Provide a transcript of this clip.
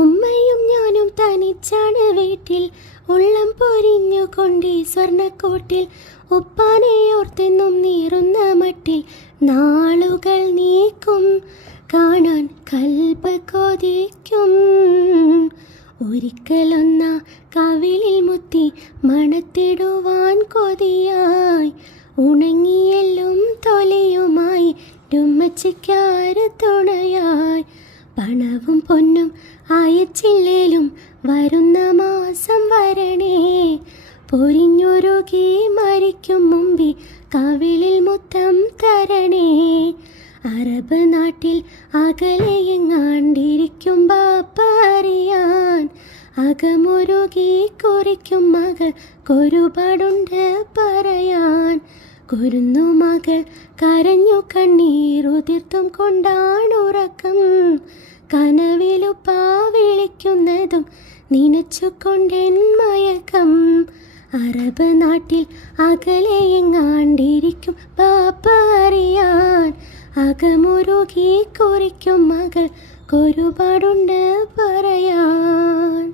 ഉമ്മയും ഞാനും തനിച്ചാണ് വീട്ടിൽ, ഉള്ളം പൊരിഞ്ഞുകൊണ്ടീ സ്വർണ്ണക്കോട്ടിൽ. ഉപ്പാനെയോർത്തെന്നും നീറുന്ന മട്ടിൽ നാളുകൾ നീക്കും, കാണാൻ കൽബ് കൊതിക്കും. ഒരിക്കലൊന്ന കവിളിൽ മുത്തി മണത്തിടുവാൻ കൊതിയായി, ഉണങ്ങിയെല്ലും തൊലിയുമായി ഉമ്മച്ചിക്കാര് തുണയായി. പണവും പൊന്നും അയച്ചില്ലേലും വരുന്ന മാസം വരണേ, പൊരിഞ്ഞൊരുകി മരിക്കും മുമ്പി കവിളിൽ മുത്തം തരണേ. അറബ് നാട്ടിൽ അകലെയെങ്ങാണ്ടിരിക്കും ബാപ്പ അറിയാൻ, അകമൊരുകി കുറിക്കും മകൾ ഒരുപാടുണ്ട് പറയാൻ. കുരുന്നു മകൾ കരഞ്ഞു കണ്ണീരുതിർത്തും കൊണ്ടാണുറക്കം, കനവിലുപ്പാ വിളിക്കുന്നതും നനച്ചുകൊണ്ടെൻ മയക്കം. അറബ് നാട്ടിൽ അകലെയെങ്ങാണ്ടിരിക്കും ബാപ്പ അറിയാൻ, അകമുരുകി കുറിക്കും മകൾ ഒരുപാടുണ്ട് പറയാൻ.